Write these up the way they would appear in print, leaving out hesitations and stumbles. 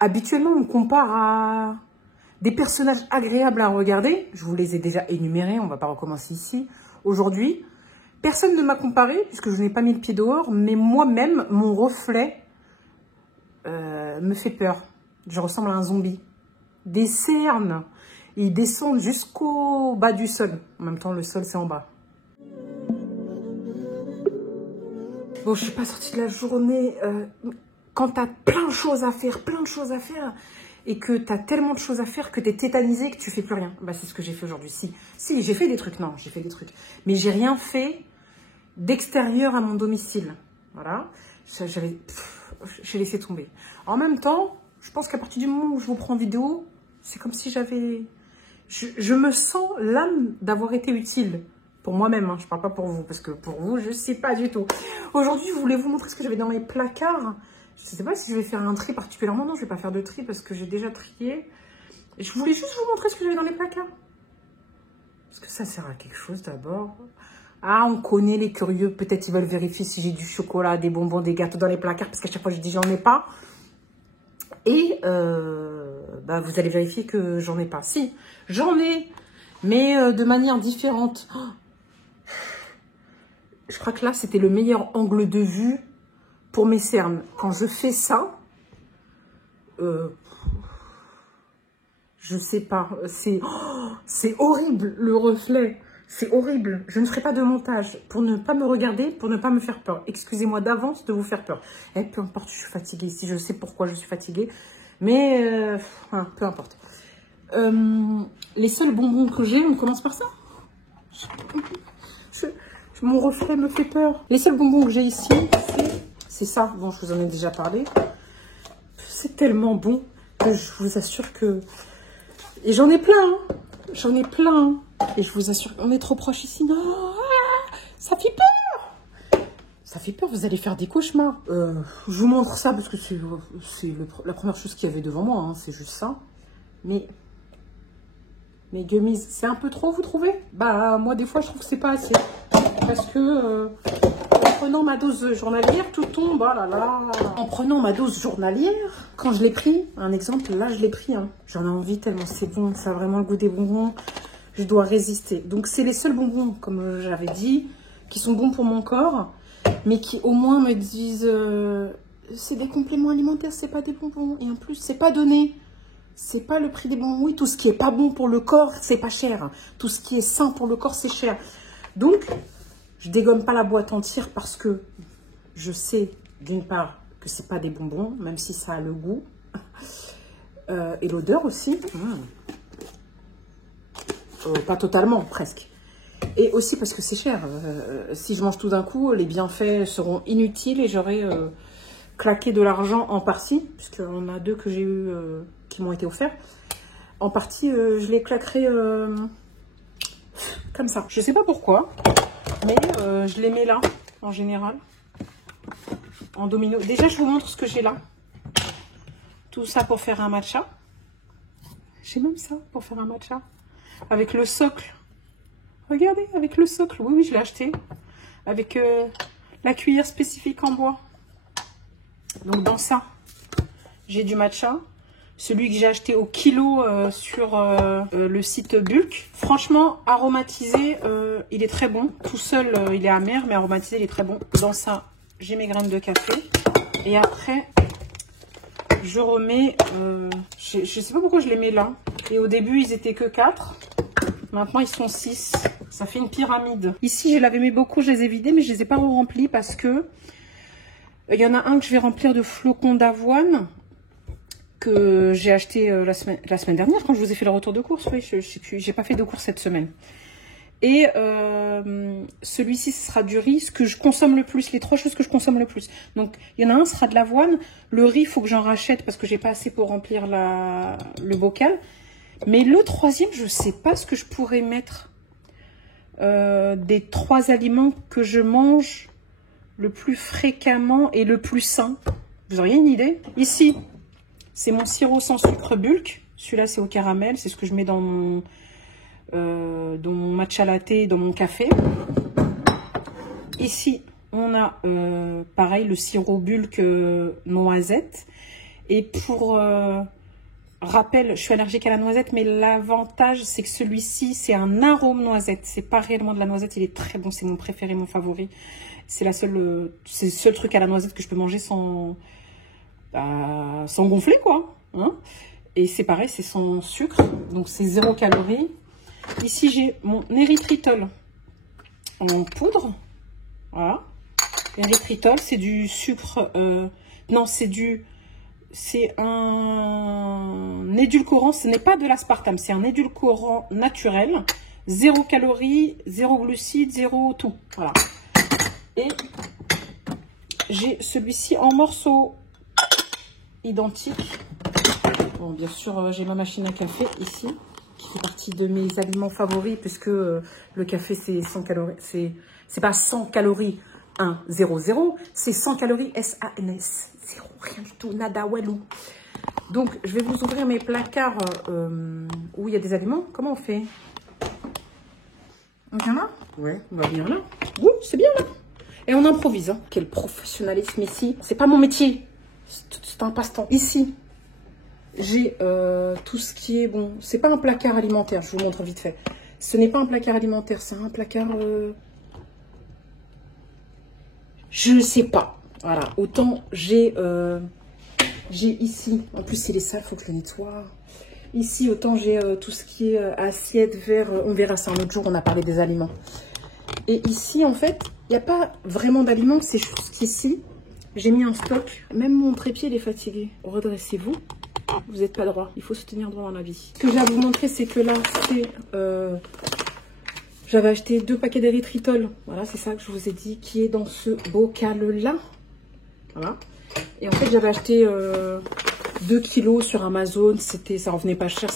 habituellement, on me compare à des personnages agréables à regarder. Je vous les ai déjà énumérés, on ne va pas recommencer ici. Aujourd'hui, personne ne m'a comparé, puisque je n'ai pas mis le pied dehors, mais moi-même, mon reflet me fait peur. Je ressemble à un zombie. Des cernes, ils descendent jusqu'au bas du sol. En même temps, le sol, c'est en bas. Bon, je suis pas sortie de la journée. Quand tu as plein de choses à faire, et que tu as tellement de choses à faire que tu es tétanisé, que tu fais plus rien. Bah, c'est ce que j'ai fait aujourd'hui. Si, j'ai fait des trucs. Non, j'ai fait des trucs. Mais j'ai rien fait d'extérieur à mon domicile. Voilà. J'ai laissé tomber. En même temps, je pense qu'à partir du moment où je vous prends en vidéo, c'est comme si j'avais... Je me sens l'âme d'avoir été utile. Pour moi-même, hein. Je ne parle pas pour vous, parce que pour vous, je ne sais pas du tout. Aujourd'hui, je voulais vous montrer ce que j'avais dans les placards. Je ne sais pas si je vais faire un tri particulièrement. Non, je ne vais pas faire de tri parce que j'ai déjà trié. Et je voulais juste vous montrer ce que j'avais dans les placards. Parce que ça sert à quelque chose d'abord. Ah, on connaît les curieux. Peut-être ils veulent vérifier si j'ai du chocolat, des bonbons, des gâteaux dans les placards. Parce qu'à chaque fois, je dis j'en ai pas. Et bah, vous allez vérifier que j'en ai pas. Si, j'en ai, mais de manière différente. Oh, je crois que là, c'était le meilleur angle de vue pour mes cernes. Quand je fais ça, je sais pas, c'est horrible le reflet. C'est horrible. Je ne ferai pas de montage pour ne pas me regarder, pour ne pas me faire peur. Excusez-moi d'avance de vous faire peur. Et peu importe, je suis fatiguée ici. Je sais pourquoi je suis fatiguée. Mais peu importe. Les seuls bonbons que j'ai, on commence par ça. Mon reflet me fait peur. Les seuls bonbons que j'ai ici, c'est ça. Bon, je vous en ai déjà parlé. C'est tellement bon que je vous assure que... Et j'en ai plein. Hein. J'en ai plein. Et je vous assure qu'on est trop proche ici. Non, ça fait peur. Ça fait peur, vous allez faire des cauchemars. Je vous montre ça parce que c'est la première chose qu'il y avait devant moi. Hein, c'est juste ça. Mais gummies, c'est un peu trop, vous trouvez? Bah, moi, des fois, je trouve que c'est pas assez. Parce que en prenant ma dose journalière, tout tombe. Oh là là. En prenant ma dose journalière, quand je l'ai pris, un exemple, là, je l'ai pris. Hein, j'en ai envie tellement c'est bon. Ça a vraiment le goût des bonbons. Je dois résister. Donc, c'est les seuls bonbons, comme j'avais dit, qui sont bons pour mon corps, mais qui au moins me disent c'est des compléments alimentaires, c'est pas des bonbons. Et en plus, c'est pas donné. C'est pas le prix des bonbons. Oui, tout ce qui est pas bon pour le corps, c'est pas cher. Tout ce qui est sain pour le corps, c'est cher. Donc, je dégomme pas la boîte entière parce que je sais, d'une part, que c'est pas des bonbons, même si ça a le goût. Et l'odeur aussi. Pas totalement, presque. Et aussi parce que c'est cher. Si je mange tout d'un coup, les bienfaits seront inutiles et j'aurai claqué de l'argent en partie, puisqu'on a deux que j'ai eu qui m'ont été offerts. En partie, je les claquerai comme ça. Je sais pas pourquoi, mais je les mets là, en général, en domino. Déjà, je vous montre ce que j'ai là. Tout ça pour faire un matcha. J'ai même ça pour faire un matcha. Avec le socle. Regardez, avec le socle. Oui, je l'ai acheté. Avec la cuillère spécifique en bois. Donc, dans ça, j'ai du matcha. Celui que j'ai acheté au kilo sur le site Bulk. Franchement, aromatisé, il est très bon. Tout seul, il est amer, mais aromatisé, il est très bon. Dans ça, j'ai mes graines de café. Et après, je remets... je sais pas pourquoi je les mets là. Et au début, ils étaient que 4. Maintenant, ils sont 6. Ça fait une pyramide. Ici, je l'avais mis beaucoup, je les ai vidés, mais je les ai pas remplis parce que il y en a un que je vais remplir de flocons d'avoine que j'ai acheté la semaine dernière quand je vous ai fait le retour de course. Oui, je sais plus, j'ai pas fait de course cette semaine. Et celui-ci, ce sera du riz, ce que je consomme le plus, les 3 choses que je consomme le plus. Donc, il y en a un, ce sera de l'avoine. Le riz, il faut que j'en rachète parce que j'ai pas assez pour remplir le bocal. Mais le troisième, je sais pas ce que je pourrais mettre des 3 aliments que je mange le plus fréquemment et le plus sain. Vous auriez une idée? Ici, c'est mon sirop sans sucre Bulk. Celui-là, c'est au caramel. C'est ce que je mets dans mon matcha latte, dans mon café. Ici, on a pareil le sirop Bulk noisette. Et pour rappel, je suis allergique à la noisette, mais l'avantage, c'est que celui-ci, c'est un arôme noisette. C'est pas réellement de la noisette, il est très bon, c'est mon préféré, mon favori. C'est le seul truc à la noisette que je peux manger sans gonfler, quoi. Hein, et c'est pareil, c'est sans sucre, donc c'est 0 calories. Ici, j'ai mon érythritol en poudre. Voilà. L'érythritol, c'est du sucre... non, c'est un édulcorant. Ce n'est pas de l'aspartame, c'est un édulcorant naturel. 0 calories, 0 glucides, 0 tout. Voilà. Et j'ai celui-ci en morceaux identiques. Bon, bien sûr, j'ai ma machine à café ici, qui fait partie de mes aliments favoris, puisque le café, c'est 100 calories. C'est pas 100 calories 1, 0, 0, c'est 100 calories S-A-N-S. 0, rien du tout, nada, walou. Donc, je vais vous ouvrir mes placards où il y a des aliments. Comment on fait? On vient là? Ouais, on va venir là. Ouh, c'est bien là. Et on improvise. Hein. Quel professionnalisme ici. C'est pas mon métier. C'est un passe-temps. Ici, j'ai tout ce qui est... Bon, c'est pas un placard alimentaire, je vous montre vite fait. Ce n'est pas un placard alimentaire, c'est un placard... Je ne sais pas. Voilà, autant j'ai ici... En plus, c'est les sales, il faut que je le nettoie. Ici, autant j'ai tout ce qui est assiette, verre. On verra ça un autre jour, on a parlé des aliments. Et ici, en fait, il n'y a pas vraiment d'aliments, c'est juste qu'ici, j'ai mis un stock. Même mon trépied, il est fatigué. Redressez-vous. Vous n'êtes pas droit. Il faut se tenir droit dans la vie. Ce que j'ai à vous montrer, c'est que là, c'est... j'avais acheté 2 paquets d'érythritol. Voilà, c'est ça que je vous ai dit, qui est dans ce bocal-là. Voilà. Et en fait, j'avais acheté 2 kilos sur Amazon. Ça revenait pas cher.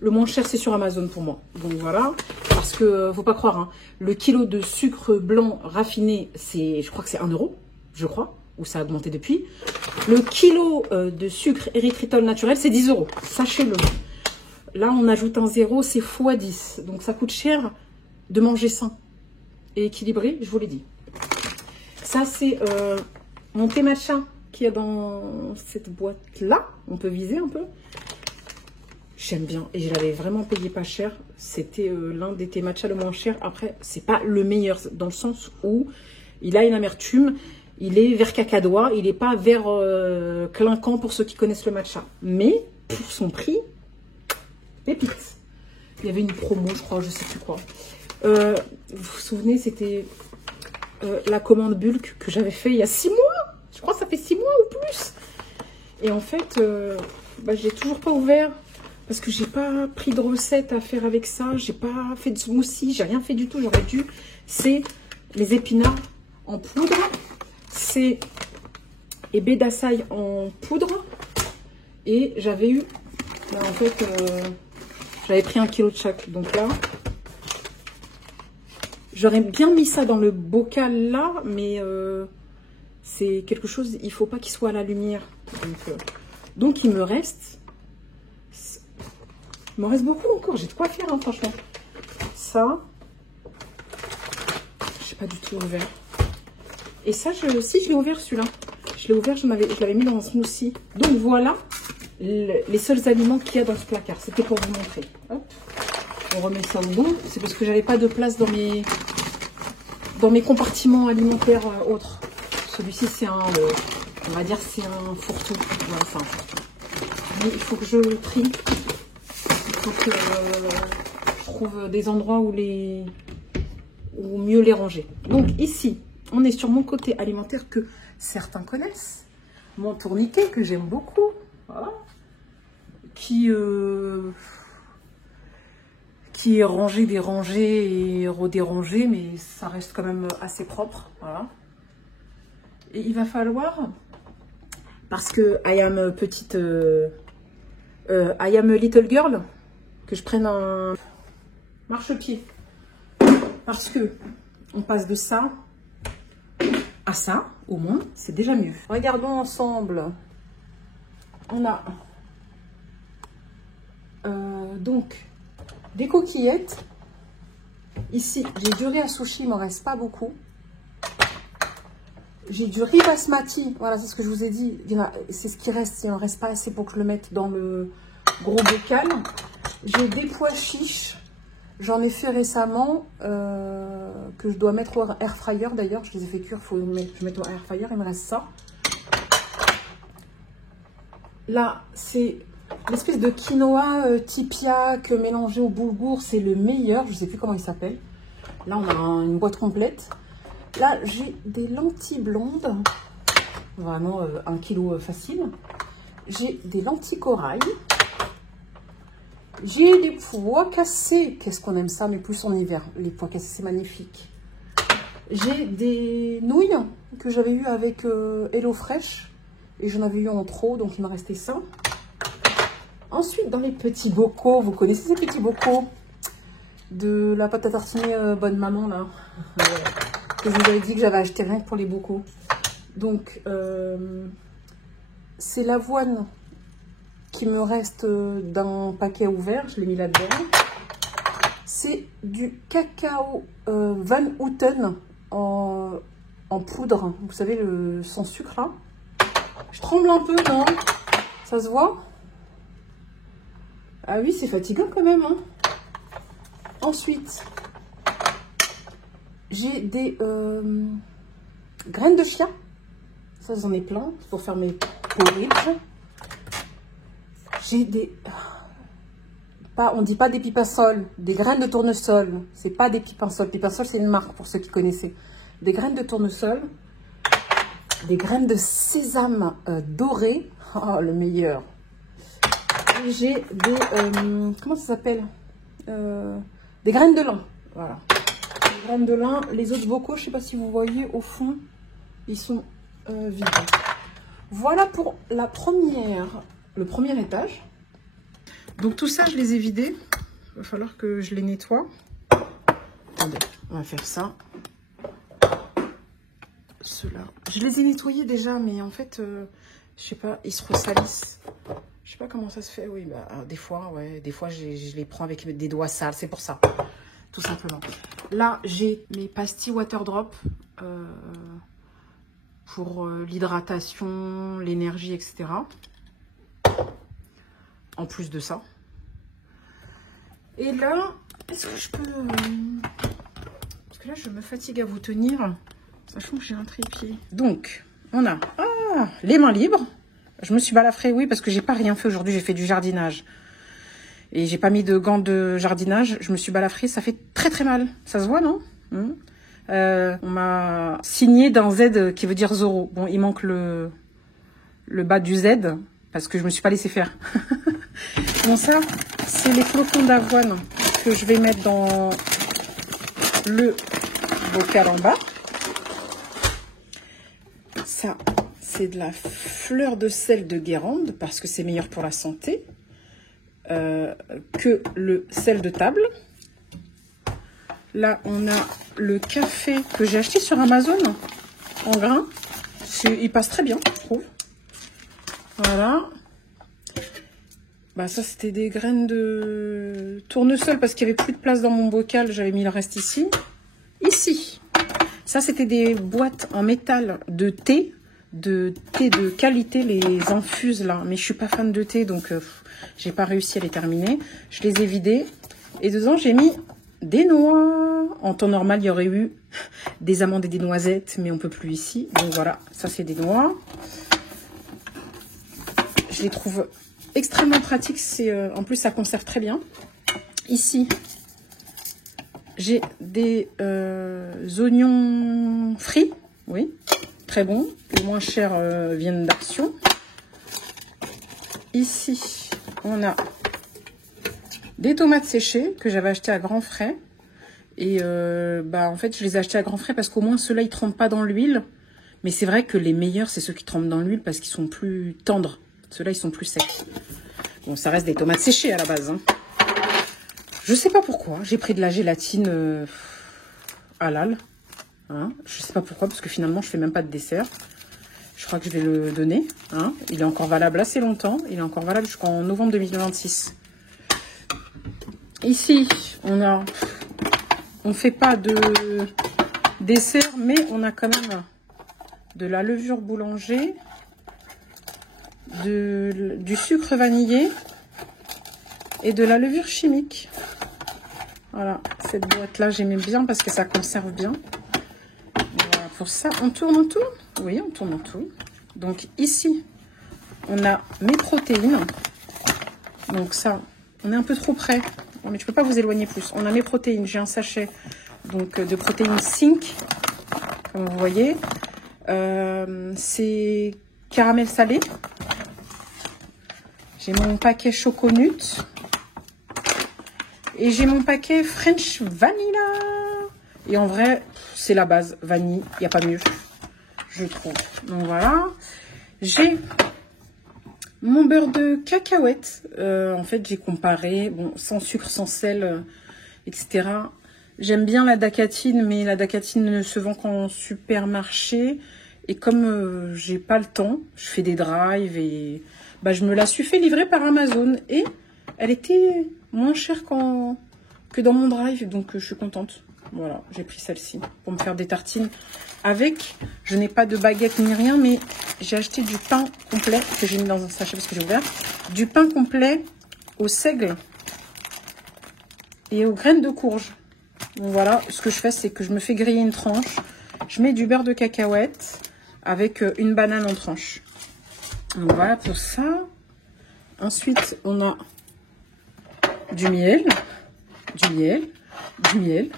Le moins cher, c'est sur Amazon pour moi. Donc voilà. Parce que, faut pas croire, hein, le kilo de sucre blanc raffiné, je crois que c'est 1 €. Je crois. Ou ça a augmenté depuis. Le kilo de sucre érythritol naturel, c'est 10 €. Sachez-le. Là, on ajoute un 0, c'est x10. Donc, ça coûte cher de manger sain et équilibré, je vous l'ai dit. Ça, c'est mon thé matcha qui est dans cette boîte-là. On peut viser un peu. J'aime bien. Et je l'avais vraiment payé pas cher. C'était l'un des thés matcha le moins cher. Après, c'est pas le meilleur dans le sens où il a une amertume. Il est vert cacadois, il n'est pas vert clinquant pour ceux qui connaissent le matcha. Mais pour son prix, pépite. Il y avait une promo, je crois, je ne sais plus quoi. Vous vous souvenez, c'était la commande bulk que j'avais fait il y a 6 mois. Je crois que ça fait 6 mois ou plus. Et en fait, je ne l'ai toujours pas ouvert parce que j'ai pas pris de recette à faire avec ça. J'ai pas fait de smoothie, j'ai rien fait du tout. J'aurais dû. C'est les épinards en poudre. C'est ébé d'açaï en poudre. Et j'avais eu... Là, en fait, j'avais pris 1 kilo de chaque. Donc là, j'aurais bien mis ça dans le bocal là. Mais c'est quelque chose... Il ne faut pas qu'il soit à la lumière. Donc il me reste... Il m'en reste beaucoup encore. J'ai de quoi faire, hein, franchement. Ça, je sais pas du tout ouvert. Et ça, si je l'ai ouvert celui-là. Je l'ai ouvert, je l'avais mis dans un smoothie. Donc voilà les seuls aliments qu'il y a dans ce placard. C'était pour vous montrer. Hop. On remet ça au bout. C'est parce que j'avais pas de place dans mes compartiments alimentaires autres. Celui-ci, c'est on va dire, c'est un fourre-tout. Voilà, c'est un fourre-tout. Mais il faut que je le trie. Il faut que je trouve des endroits où mieux les ranger. Donc ici, on est sur mon côté alimentaire que certains connaissent. Mon tourniquet que j'aime beaucoup. Voilà. Qui est rangé, dérangé et redérangé. Mais ça reste quand même assez propre. Voilà. Et il va falloir... Parce que I am a petite... I am a little girl. Que je prenne un marchepied. Parce que on passe de ça... à ça, au moins, c'est déjà mieux. Regardons ensemble. On a donc des coquillettes. Ici, j'ai du riz à sushi, il m'en reste pas beaucoup. J'ai du riz basmati. Voilà, c'est ce que je vous ai dit. C'est ce qui reste. Il n'en reste pas assez pour que je le mette dans le gros bocal. J'ai des pois chiches. J'en ai fait récemment. Que je dois mettre au air fryer d'ailleurs. Je les ai fait cuire. Il faut que je mette au air fryer. Il me reste ça. Là, c'est l'espèce de quinoa tipiak mélangé au boulgour. C'est le meilleur. Je ne sais plus comment il s'appelle. Là, on a une boîte complète. Là, j'ai des lentilles blondes. Vraiment 1 kg facile. J'ai des lentilles corail. J'ai des pois cassés. Qu'est-ce qu'on aime ça, mais plus en hiver. Les pois cassés, c'est magnifique. J'ai des nouilles que j'avais eues avec HelloFresh. Et j'en avais eu en trop, donc il m'a resté ça. Ensuite, dans les petits bocaux, vous connaissez ces petits bocaux de la pâte à tartiner bonne maman, là. Que je vous avais dit que j'avais acheté rien que pour les bocaux. Donc, c'est l'avoine qui me reste d'un paquet ouvert. Je l'ai mis là-dedans. C'est du cacao Van Houten en poudre. Vous savez, sans sucre, là. Je tremble un peu, non? Ça se voit? Ah oui, c'est fatigant quand même, hein. Ensuite, j'ai des graines de chia. Ça, j'en ai plein. C'est pour faire mes porridge. J'ai des... on dit pas des pipasoles. Des graines de tournesol. C'est pas des pipasoles. Pipasoles, c'est une marque pour ceux qui connaissaient. Des graines de tournesol. Des graines de sésame dorées. Oh, le meilleur. Et j'ai des... comment ça s'appelle? Des graines de lin. Voilà. Des graines de lin. Les autres bocaux, je ne sais pas si vous voyez, au fond, ils sont vides. Voilà pour le premier étage. Donc tout ça, je les ai vidés. Il va falloir que je les nettoie. Attendez, on va faire ça. Ceux-là. Je les ai nettoyés déjà, mais en fait, je sais pas, ils se ressalissent. Je sais pas comment ça se fait. Oui, bah, des fois, ouais, des fois, je les prends avec des doigts sales. C'est pour ça, tout simplement. Là, j'ai mes pastilles Waterdrop pour l'hydratation, l'énergie, etc. En plus de ça. Et là, est-ce que je peux... Parce que là, je me fatigue à vous tenir, sachant que j'ai un trépied. Donc, on a les mains libres. Je me suis balafrée, oui, parce que j'ai pas rien fait aujourd'hui. J'ai fait du jardinage. Et j'ai pas mis de gants de jardinage. Je me suis balafrée. Ça fait très très mal. Ça se voit, non? On m'a signé d'un Z qui veut dire Zoro. Bon, il manque le bas du Z parce que je me suis pas laissé faire. Bon, ça, c'est les flocons d'avoine que je vais mettre dans le bocal en bas. Ça, c'est de la fleur de sel de Guérande parce que c'est meilleur pour la santé que le sel de table. Là, on a le café que j'ai acheté sur Amazon en grains. Il passe très bien, je trouve. Voilà. Bah, ça, c'était des graines de tournesol parce qu'il n'y avait plus de place dans mon bocal. J'avais mis le reste ici. Ici. Ça, c'était des boîtes en métal de thé de qualité, les infuses là. Mais je suis pas fan de thé, donc j'ai pas réussi à les terminer. Je les ai vidées. Et dedans, j'ai mis des noix. En temps normal, il y aurait eu des amandes et des noisettes, mais on peut plus ici. Donc voilà, ça c'est des noix. Je les trouve extrêmement pratiques. En plus, ça conserve très bien. Ici, j'ai des oignons frits. Oui, très bon. Les moins chers viennent d'Action. Ici, on a des tomates séchées que j'avais achetées à grands frais. Et en fait, je les ai achetées à grands frais parce qu'au moins, ceux-là, ils ne trempent pas dans l'huile. Mais c'est vrai que les meilleurs, c'est ceux qui trempent dans l'huile parce qu'ils sont plus tendres. Ceux-là, ils sont plus secs. Bon, ça reste des tomates séchées à la base. Hein. Je sais pas pourquoi. J'ai pris de la gélatine halal. Hein. Je sais pas pourquoi, parce que finalement, je fais même pas de dessert. Je crois que je vais le donner. Hein. Il est encore valable assez longtemps. Il est encore valable jusqu'en novembre 2026. Ici, on fait pas de dessert, mais on a quand même de la levure boulanger, du sucre vanillé et de la levure chimique. Voilà, cette boîte-là, j'aimais bien parce que ça conserve bien. Voilà, pour ça, on tourne, on tourne. Oui, on tourne, on tourne. Donc ici, on a mes protéines. Donc ça, on est un peu trop près. Mais je ne peux pas vous éloigner plus. On a mes protéines. J'ai un sachet donc, de protéines Zinc, comme vous voyez. C'est caramel salé. J'ai mon paquet Choconut. Et j'ai mon paquet French Vanilla. Et en vrai, c'est la base. Vanille, il n'y a pas mieux, je trouve. Donc voilà. J'ai mon beurre de cacahuète. En fait, j'ai comparé. Bon, sans sucre, sans sel, etc. J'aime bien la dacatine, mais la dacatine ne se vend qu'en supermarché. Et comme j'ai pas le temps, je fais des drives et bah, je me la suis fait livrer par Amazon. Et elle était moins chère que dans mon drive, donc je suis contente. Voilà, j'ai pris celle-ci pour me faire des tartines avec. Je n'ai pas de baguette ni rien, mais j'ai acheté du pain complet que j'ai mis dans un sachet parce que j'ai ouvert. Du pain complet au seigle et aux graines de courge. Donc voilà, ce que je fais, c'est que je me fais griller une tranche. Je mets du beurre de cacahuète avec une banane en tranche. Donc voilà pour ça. Ensuite, on a du miel, du miel, du miel,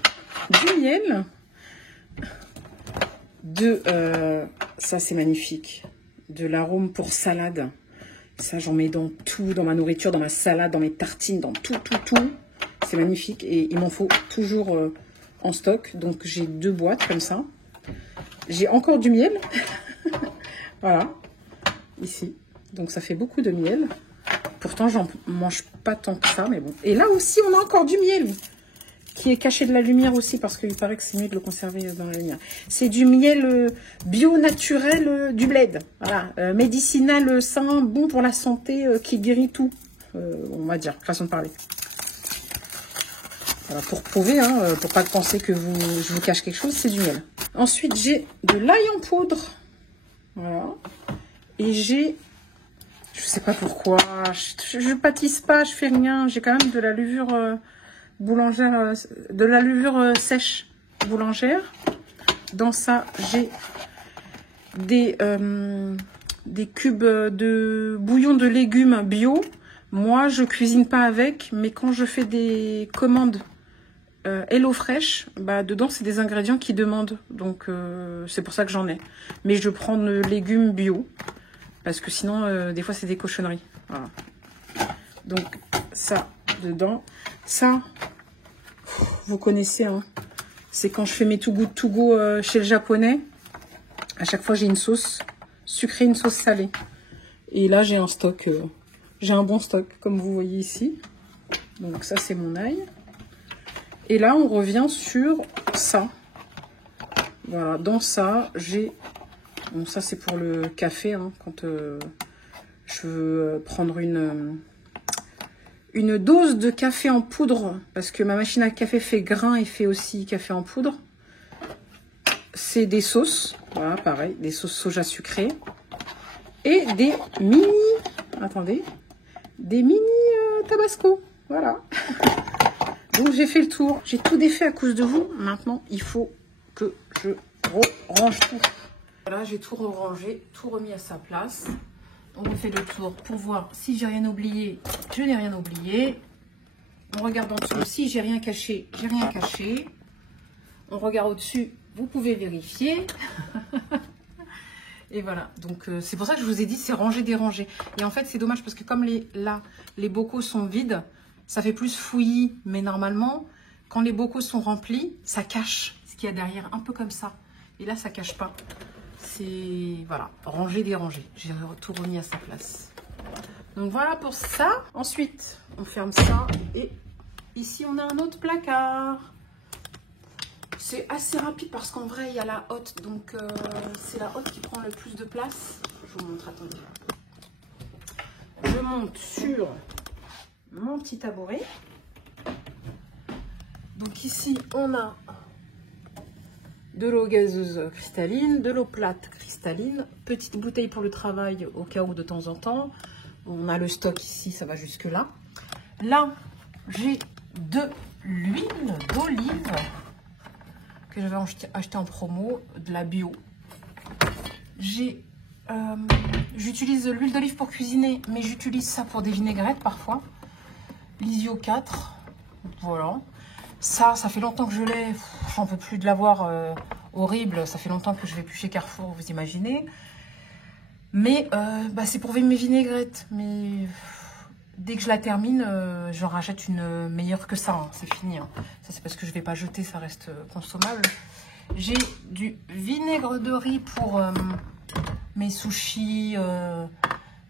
du miel, ça c'est magnifique, de l'arôme pour salade. Ça j'en mets dans tout, dans ma nourriture, dans ma salade, dans mes tartines, dans tout. C'est magnifique et il m'en faut toujours en stock. Donc j'ai 2 boîtes comme ça. J'ai encore du miel, voilà, ici. Donc ça fait beaucoup de miel. Pourtant, j'en mange pas tant que ça, mais bon. Et là aussi, on a encore du miel qui est caché de la lumière aussi, parce qu'il paraît que c'est mieux de le conserver dans la lumière. C'est du miel bio naturel du bled. Voilà, médicinal sain, bon pour la santé, qui guérit tout, on va dire, façon de parler. Voilà, pour prouver, hein, pour pas penser que je vous cache quelque chose, c'est du miel. Ensuite, j'ai de l'ail en poudre. Voilà. Et j'ai... Je sais pas pourquoi, je pâtisse pas, je fais rien. J'ai quand même de la levure boulangère, de la levure sèche boulangère. Dans ça, j'ai des cubes de bouillon de légumes bio. Moi, je cuisine pas avec, mais quand je fais des commandes HelloFresh, bah, dedans, c'est des ingrédients qui demandent. Donc, c'est pour ça que j'en ai. Mais je prends de légumes bio. Parce que sinon, des fois, c'est des cochonneries. Voilà. Donc, ça, dedans. Ça, vous connaissez, hein. C'est quand je fais mes Too Good To Go chez le japonais. À chaque fois, j'ai une sauce sucrée, une sauce salée. Et là, j'ai un stock. J'ai un bon stock, comme vous voyez ici. Donc, ça, c'est mon ail. Et là, on revient sur ça. Voilà. Dans ça, j'ai... Bon, ça, c'est pour le café, hein, quand je veux prendre une dose de café en poudre, parce que ma machine à café fait grain et fait aussi café en poudre. C'est des sauces, voilà, pareil, des sauces soja sucrées. Et des mini, attendez, des mini tabasco, voilà. Donc, j'ai fait le tour, j'ai tout défait à cause de vous. Maintenant, il faut que je range tout. Voilà, j'ai tout rangé, tout remis à sa place. On refait le tour pour voir si j'ai rien oublié. Je n'ai rien oublié. On regarde en dessous si j'ai rien caché. J'ai rien caché. On regarde au-dessus. Vous pouvez vérifier. Et voilà. Donc, c'est pour ça que je vous ai dit, c'est rangé, dérangé. Et en fait, c'est dommage parce que comme les bocaux sont vides, ça fait plus fouillis. Mais normalement, quand les bocaux sont remplis, ça cache ce qu'il y a derrière. Un peu comme ça. Et là, ça cache pas. C'est, voilà, rangé, dérangé. J'ai tout remis à sa place. Donc voilà pour ça. Ensuite, on ferme ça. Et ici, on a un autre placard. C'est assez rapide parce qu'en vrai, il y a la hotte. Donc, c'est la hotte qui prend le plus de place. Je vous montre, attendez. Je monte sur mon petit tabouret. Donc ici, on a de l'eau gazeuse cristalline, de l'eau plate cristalline, petite bouteille pour le travail au cas où de temps en temps. On a le stock ici, ça va jusque là. Là, j'ai de l'huile d'olive que j'avais acheté en promo, de la bio. J'utilise l'huile d'olive pour cuisiner, mais j'utilise ça pour des vinaigrettes parfois. L'Isio 4, voilà. Ça fait longtemps que je l'ai, j'en peux plus de l'avoir, horrible. Ça fait longtemps que je vais plus chez Carrefour, vous imaginez. Mais c'est pour mes vinaigrettes. Mais dès que je la termine, j'en rachète une meilleure que ça. Hein. C'est fini. Hein. Ça, c'est parce que je ne vais pas jeter, ça reste consommable. J'ai du vinaigre de riz pour mes sushis,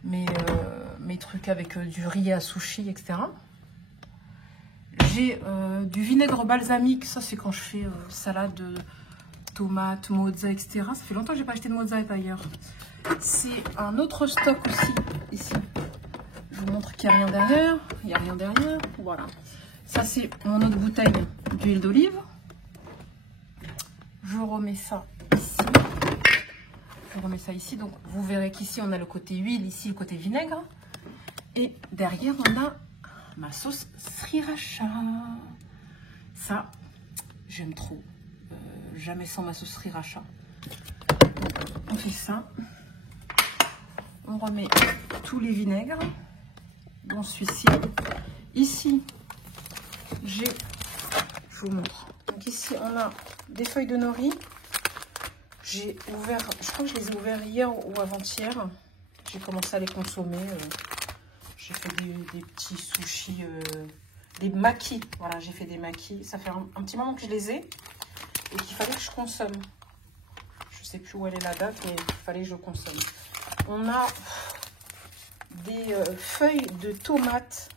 mes trucs avec du riz à sushi, etc. J'ai du vinaigre balsamique. Ça, c'est quand je fais salade de tomates, mozza, etc. Ça fait longtemps que je n'ai pas acheté de mozza d'ailleurs. C'est un autre stock aussi, ici. Je vous montre qu'il n'y a rien derrière. Il n'y a rien derrière. Voilà. Ça, c'est mon autre bouteille d'huile d'olive. Je remets ça ici. Je remets ça ici. Donc, vous verrez qu'ici, on a le côté huile, ici, le côté vinaigre. Et derrière, on a ma sauce sriracha. Ça, j'aime trop. Jamais sans ma sauce sriracha. On fait ça. On remet tous les vinaigres dans celui-ci. Ici, je vous montre. Donc ici, on a des feuilles de nori. J'ai ouvert, je crois que je les ai ouverts hier ou avant-hier. J'ai commencé à les consommer. J'ai fait des petits sushis, des makis. Voilà, j'ai fait des makis. Ça fait un petit moment que je les ai et qu'il fallait que je consomme. Je ne sais plus où elle est la date, mais il fallait que je consomme. On a des feuilles de tomates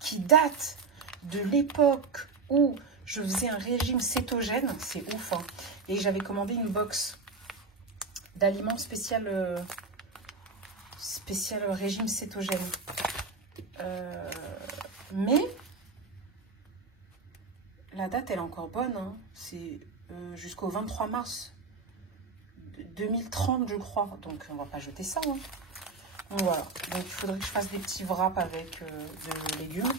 qui datent de l'époque où je faisais un régime cétogène. C'est ouf, hein. Et j'avais commandé une box d'aliments spécial régime cétogène. Mais la date, elle est encore bonne. Hein. C'est jusqu'au 23 mars 2030, je crois. Donc, on va pas jeter ça. Hein. Donc, voilà. Donc, il faudrait que je fasse des petits wraps avec de légumes.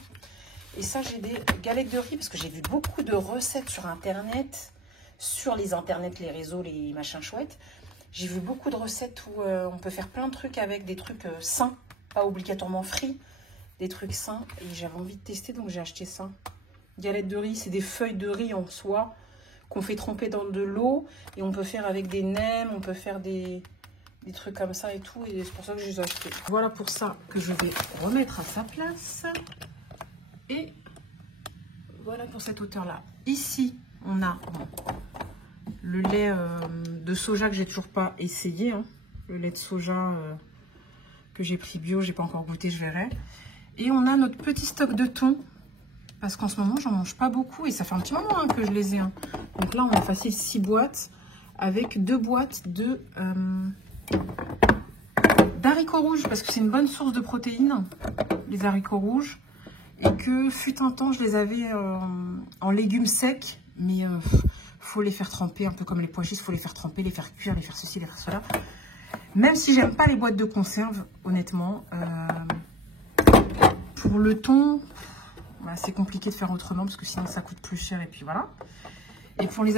Et ça, j'ai des galettes de riz parce que j'ai vu beaucoup de recettes sur Internet, sur les Internet, les réseaux, les machins chouettes. J'ai vu beaucoup de recettes où on peut faire plein de trucs avec des trucs sains, pas obligatoirement frits, des trucs sains. Et j'avais envie de tester, donc j'ai acheté ça. Galettes de riz, c'est des feuilles de riz en soie qu'on fait tremper dans de l'eau. Et on peut faire avec des nems, on peut faire des trucs comme ça et tout. Et c'est pour ça que je les ai achetés. Voilà pour ça que je vais remettre à sa place. Et voilà pour cette hauteur-là. Ici, on a le lait de soja que j'ai toujours pas essayé. Hein. Le lait de soja que j'ai pris bio, j'ai pas encore goûté, je verrai. Et on a notre petit stock de thon. Parce qu'en ce moment, j'en mange pas beaucoup. Et ça fait un petit moment hein, que je les ai. Hein. Donc là, on a facile 6 boîtes. Avec 2 boîtes d'haricots rouges. Parce que c'est une bonne source de protéines, les haricots rouges. Et que fut un temps, je les avais en légumes secs. Mais faut les faire tremper, un peu comme les pois chiches. Faut les faire tremper, les faire cuire, les faire ceci, les faire cela. Même si j'aime pas les boîtes de conserve, honnêtement. Pour le thon... Voilà, c'est compliqué de faire autrement parce que sinon ça coûte plus cher et puis voilà. Et pour les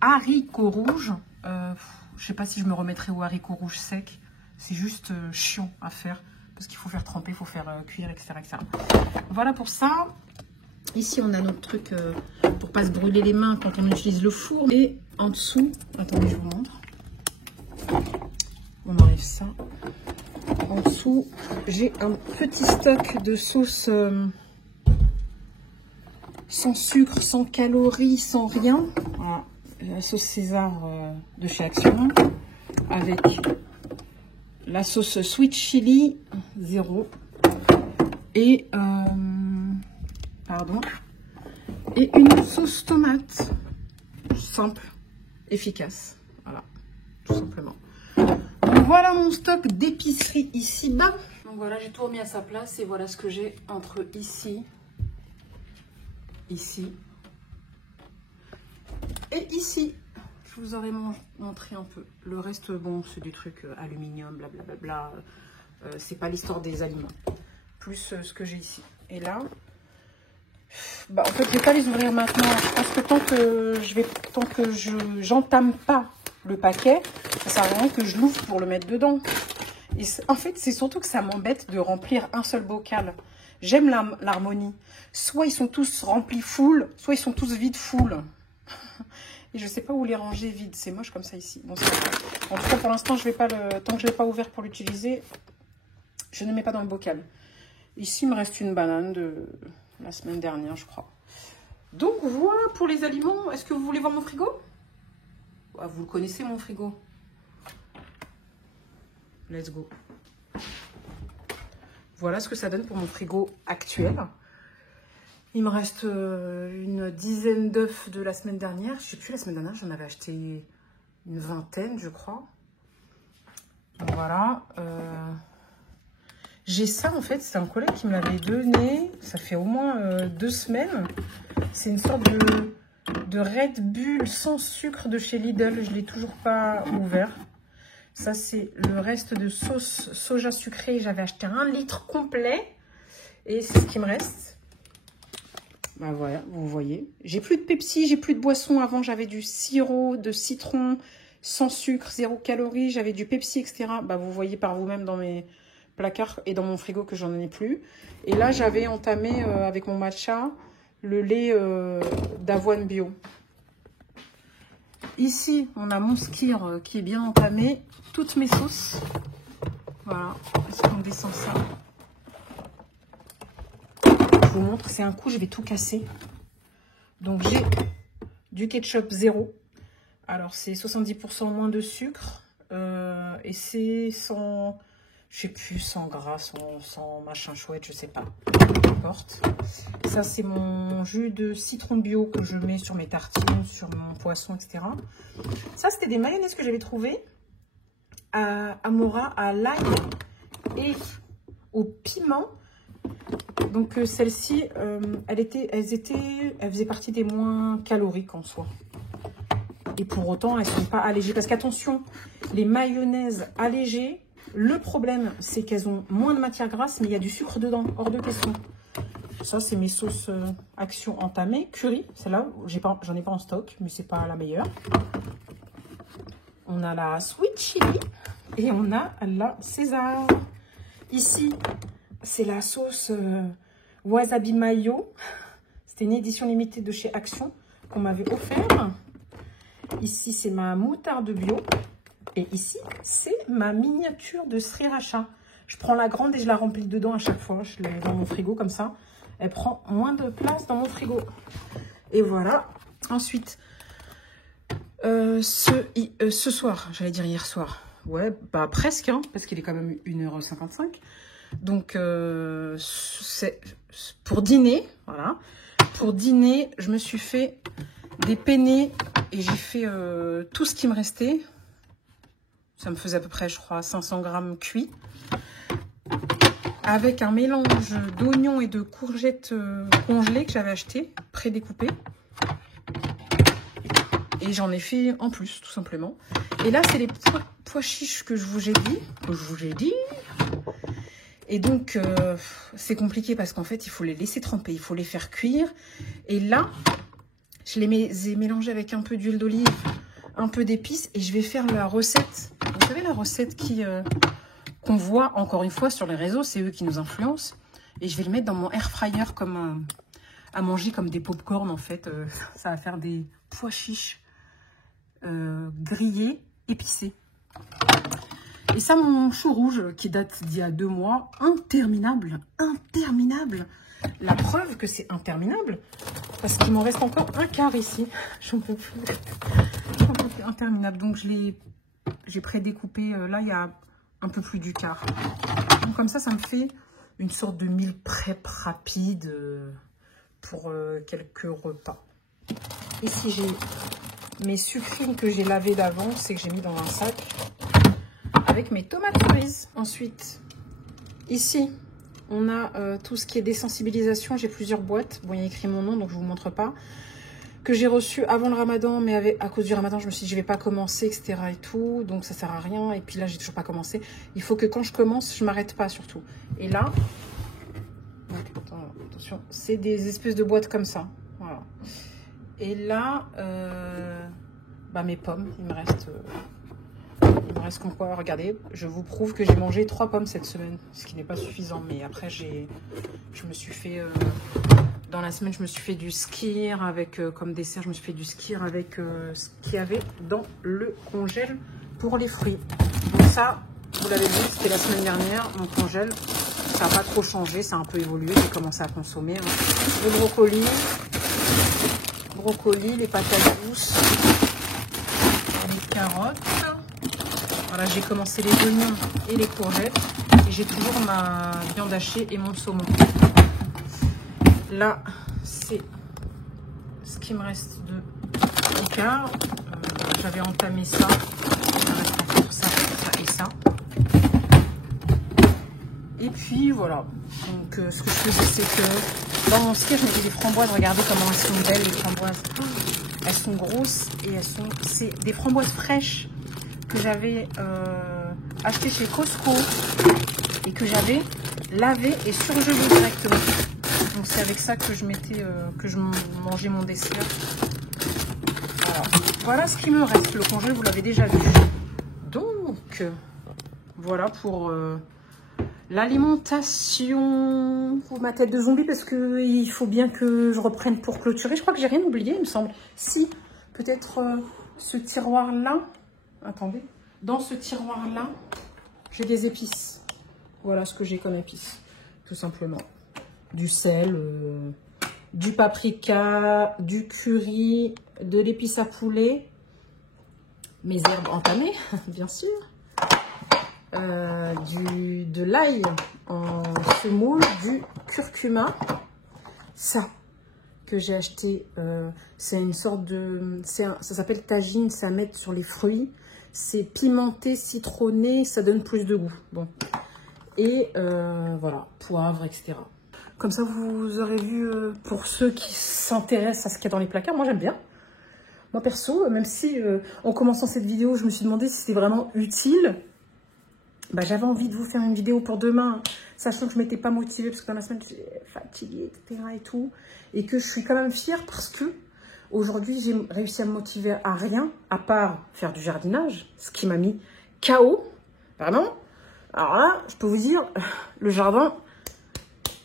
haricots rouges, je sais pas si je me remettrai aux haricots rouges secs. C'est juste chiant à faire parce qu'il faut faire tremper, il faut faire cuire, etc., etc. Voilà pour ça. Ici on a notre truc pour pas se brûler les mains quand on utilise le four. Et en dessous, attendez je vous montre. On enlève ça. En dessous, j'ai un petit stock de sauce... sans sucre, sans calories, sans rien. Voilà. La sauce César de chez Action. Avec la sauce Sweet Chili, 0. Et, et une sauce tomate. Simple, efficace. Voilà, tout simplement. Donc voilà mon stock d'épicerie ici-bas. Donc voilà, j'ai tout remis à sa place. Et voilà ce que j'ai entre ici et ici. vous aurais montré un peu. Le reste, bon, c'est des trucs aluminium, blablabla. C'est pas l'histoire des aliments. Plus ce que j'ai ici. Et là, bah, en fait, je vais pas les ouvrir maintenant. Je pense que tant que j'entame pas le paquet, ça sert à rien que je l'ouvre pour le mettre dedans. Et en fait, c'est surtout que ça m'embête de remplir un seul bocal. J'aime l'harmonie. Soit ils sont tous remplis full, soit ils sont tous vides full. Et je sais pas où les ranger vides. C'est moche comme ça ici. Bon, en tout cas, pour l'instant, je vais pas tant que je l'ai pas ouvert pour l'utiliser, je ne mets pas dans le bocal. Ici, il me reste une banane de la semaine dernière, je crois. Donc, voilà pour les aliments. Est-ce que vous voulez voir mon frigo? Ah, vous le connaissez, mon frigo. Let's go. Voilà ce que ça donne pour mon frigo actuel. Il me reste une dizaine d'œufs de la semaine dernière. Je sais plus, la semaine dernière, j'en avais acheté une vingtaine, je crois. Voilà. J'ai ça, en fait, c'est un collègue qui me l'avait donné. Ça fait au moins 2 semaines. C'est une sorte de Red Bull sans sucre de chez Lidl. Je ne l'ai toujours pas ouvert. Ça, c'est le reste de sauce soja sucrée. J'avais acheté 1 litre complet. Et c'est ce qui me reste. Ben voilà, vous voyez. J'ai plus de Pepsi, j'ai plus de boisson. Avant, j'avais du sirop de citron sans sucre, 0 calories. J'avais du Pepsi, etc. Ben, vous voyez par vous-même dans mes placards et dans mon frigo que j'en ai plus. Et là, j'avais entamé avec mon matcha le lait d'avoine bio. Ici, on a mon skir qui est bien entamé. Toutes mes sauces. Voilà. Est-ce qu'on descend ça? Je vous montre. C'est un coup, je vais tout casser. Donc, j'ai du ketchup 0. Alors, c'est 70% moins de sucre. Et c'est sans... Je sais plus, sans gras, sans machin chouette, je sais pas. Peu importe. Ça, c'est mon jus de citron bio que je mets sur mes tartines, sur mon poisson, etc. Ça, c'était des mayonnaises que j'avais trouvées à Amora, à l'ail et au piment. Donc, celle-ci, elle faisait partie des moins caloriques en soi. Et pour autant, elles ne sont pas allégées. Parce qu'attention, les mayonnaises allégées, le problème, c'est qu'elles ont moins de matière grasse, mais il y a du sucre dedans, hors de question. Ça, c'est mes sauces Action entamées. Curry, celle-là, j'en ai pas en stock, mais c'est pas la meilleure. On a la Sweet Chili et on a la César. Ici, c'est la sauce Wasabi Mayo. C'était une édition limitée de chez Action qu'on m'avait offert. Ici, c'est ma moutarde bio. Et ici, c'est ma miniature de sriracha. Je prends la grande et je la remplis dedans à chaque fois. Je la mets dans mon frigo comme ça. Elle prend moins de place dans mon frigo. Et voilà. Ensuite, ce soir, j'allais dire hier soir. Ouais, bah presque, hein, parce qu'il est quand même 1,55 €. Donc, c'est pour dîner, voilà. Pour dîner, je me suis fait des penne et j'ai fait tout ce qui me restait. Ça me faisait à peu près, je crois, 500 grammes cuits. Avec un mélange d'oignons et de courgettes congelées que j'avais acheté, prédécoupées. Et j'en ai fait en plus, tout simplement. Et là, c'est les pois chiches que je vous ai dit. Et donc, c'est compliqué parce qu'en fait, il faut les laisser tremper. Il faut les faire cuire. Et là, je les ai mélangés avec un peu d'huile d'olive, un peu d'épices. Et je vais faire la recette. Vous savez, la recette qu'on voit, encore une fois, sur les réseaux. C'est eux qui nous influencent. Et je vais le mettre dans mon air fryer comme à manger comme des pop-corn, en fait. Ça va faire des pois chiches grillés, épicés. Et ça, mon chou rouge, qui date d'il y a 2 mois, interminable. La preuve que c'est interminable, parce qu'il m'en reste encore un quart ici. J'en peux plus. Interminable. Donc, j'ai prédécoupé, là, il y a un peu plus du quart. Donc, comme ça me fait une sorte de meal prep rapide pour quelques repas. Ici, j'ai mes sucrines que j'ai lavées d'avance et que j'ai mis dans un sac. Avec mes tomates cerises. Ensuite, ici, on a tout ce qui est désensibilisation. J'ai plusieurs boîtes. Bon, il y a écrit mon nom, donc je ne vous montre pas. que j'ai reçu avant le ramadan, mais à cause du ramadan, je me suis dit, je vais pas commencer, etc. et tout, donc ça sert à rien. Et puis là, j'ai toujours pas commencé. Il faut que quand je commence, je m'arrête pas surtout. Et là, attention, c'est des espèces de boîtes comme ça. Voilà. Et là, bah mes pommes, il me reste comme quoi. Regardez, je vous prouve que j'ai mangé 3 pommes cette semaine, ce qui n'est pas suffisant. Mais après, je me suis fait... dans la semaine, je me suis fait du skyr avec, comme dessert, je me suis fait du skyr avec ce qu'il y avait dans le congèle pour les fruits. Donc ça, vous l'avez vu, c'était la semaine dernière, mon congèle. Ça n'a pas trop changé, ça a un peu évolué. J'ai commencé à consommer le brocoli, les patates douces, les carottes. Voilà, j'ai commencé les oignons et les courgettes. Et j'ai toujours ma viande hachée et mon saumon. Là, c'est ce qui me reste de écart. J'avais entamé ça. Il me reste encore ça et ça. Et puis voilà. Donc ce que je faisais, c'est que dans mon ski, je mettais des framboises. Regardez comment elles sont belles, les framboises. Elles sont grosses et c'est des framboises fraîches que j'avais achetées chez Costco et que j'avais lavées et surgelées directement. Donc c'est avec ça que je mettais, que je mangeais mon dessert. Voilà ce qui me reste. Le congèle, vous l'avez déjà vu. Donc voilà pour l'alimentation. Pour ma tête de zombie, parce que il faut bien que je reprenne pour clôturer. Je crois que j'ai rien oublié, il me semble. Si, peut-être ce tiroir-là. Attendez. Dans ce tiroir-là, j'ai des épices. Voilà ce que j'ai comme épices, tout simplement. Du sel, du paprika, du curry, de l'épice à poulet, mes herbes entamées, bien sûr, de l'ail en semoule, du curcuma, ça que j'ai acheté, c'est une sorte de, ça s'appelle tagine, c'est à mettre sur les fruits, c'est pimenté, citronné, ça donne plus de goût, bon, et voilà, poivre, etc. Comme ça, vous aurez vu, pour ceux qui s'intéressent à ce qu'il y a dans les placards, moi j'aime bien. Moi perso, même si en commençant cette vidéo, je me suis demandé si c'était vraiment utile, bah, j'avais envie de vous faire une vidéo pour demain, sachant que je ne m'étais pas motivée, parce que dans la semaine, j'étais fatiguée, etc. et tout, et que je suis quand même fière parce que aujourd'hui, j'ai réussi à me motiver à rien, à part faire du jardinage, ce qui m'a mis KO, vraiment. Alors là, je peux vous dire, le jardin...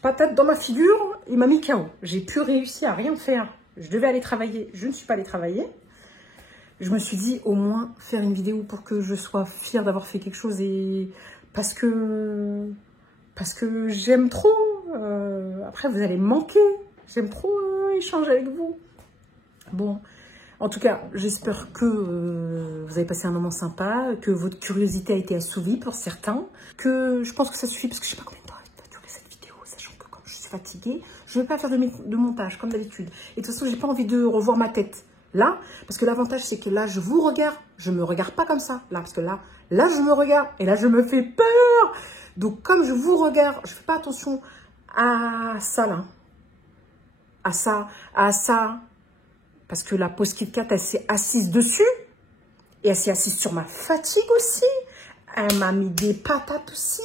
patate dans ma figure, il m'a mis KO. J'ai pu réussir à rien faire. Je devais aller travailler, je ne suis pas allée travailler. Je me suis dit au moins faire une vidéo pour que je sois fière d'avoir fait quelque chose et parce que j'aime trop. Après vous allez me manquer. J'aime trop échanger avec vous. Bon, en tout cas, j'espère que vous avez passé un moment sympa, que votre curiosité a été assouvie pour certains, que je pense que ça suffit parce que je sais pas combien de temps va durer cette vidéo, sachant que quand je suis fatiguée, je ne vais pas faire de montage comme d'habitude. Et de toute façon, j'ai pas envie de revoir ma tête là, parce que l'avantage c'est que là, je vous regarde, je me regarde pas comme ça, là, parce que là, je me regarde et là, je me fais peur. Donc, comme je vous regarde, je fais pas attention à ça là, à ça. Parce que la pause Kit Kat, elle s'est assise dessus. Et elle s'est assise sur ma fatigue aussi. Elle m'a mis des patates aussi.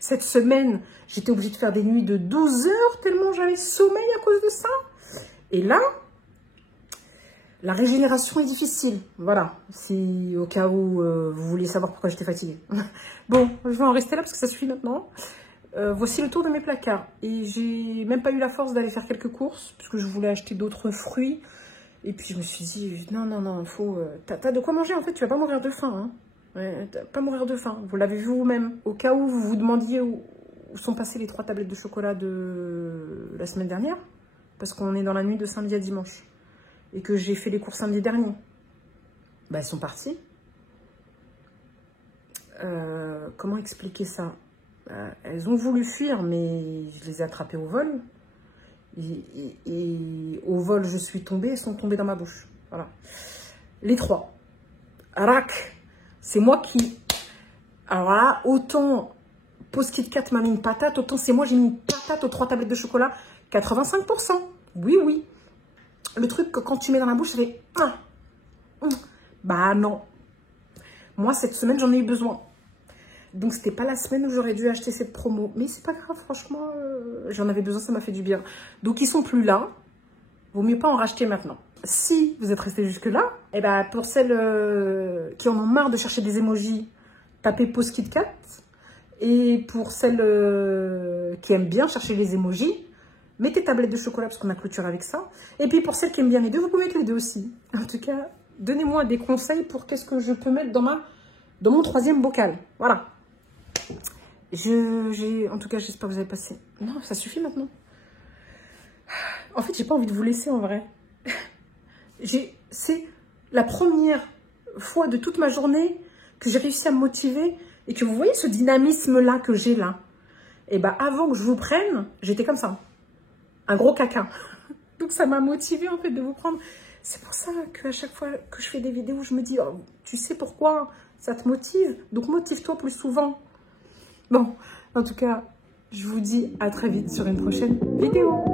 Cette semaine, j'étais obligée de faire des nuits de 12 heures tellement j'avais sommeil à cause de ça. Et là, la régénération est difficile. Voilà. Si au cas où vous vouliez savoir pourquoi j'étais fatiguée. Bon, je vais en rester là parce que ça suffit maintenant. Voici le tour de mes placards. Et j'ai même pas eu la force d'aller faire quelques courses parce que je voulais acheter d'autres fruits. Et puis je me suis dit, non, il faut... T'as de quoi manger en fait, tu vas pas mourir de faim. Hein. Ouais, pas mourir de faim, vous l'avez vu vous-même. Au cas où vous vous demandiez où sont passées les 3 tablettes de chocolat de la semaine dernière. Parce qu'on est dans la nuit de samedi à dimanche. Et que j'ai fait les courses samedi dernier. Bah elles sont parties. Comment expliquer ça? Elles ont voulu fuir, mais je les ai attrapées au vol. Et au vol, je suis tombée, elles sont tombées dans ma bouche. Voilà. Les 3. Rac, c'est moi qui... Alors là, autant Pause Kit Kat m'a mis une patate, autant c'est moi, j'ai mis une patate aux 3 tablettes de chocolat. 85%. Oui. Le truc que quand tu mets dans la bouche, ça fait... Bah non. Moi, cette semaine, j'en ai eu besoin. Donc, c'était pas la semaine où j'aurais dû acheter cette promo. Mais c'est pas grave, franchement, j'en avais besoin, ça m'a fait du bien. Donc, ils sont plus là. Vaut mieux pas en racheter maintenant. Si vous êtes resté jusque-là, et ben pour celles qui en ont marre de chercher des emojis, tapez pause KitKat. Et pour celles qui aiment bien chercher les emojis, mettez tablette de chocolat parce qu'on a clôturé avec ça. Et puis pour celles qui aiment bien les deux, vous pouvez mettre les deux aussi. En tout cas, donnez-moi des conseils pour qu'est-ce que je peux mettre dans mon 3e bocal. Voilà. En tout cas, j'espère que vous avez passé. Non, ça suffit maintenant. En fait, j'ai pas envie de vous laisser en vrai. C'est la première fois de toute ma journée que j'ai réussi à me motiver et que vous voyez ce dynamisme-là que j'ai là. Et ben avant que je vous prenne, j'étais comme ça. Un gros caca. Donc ça m'a motivé en fait de vous prendre. C'est pour ça qu'à chaque fois que je fais des vidéos, je me dis, oh, tu sais pourquoi ça te motive? Donc motive-toi plus souvent. Bon, en tout cas, je vous dis à très vite sur une prochaine vidéo.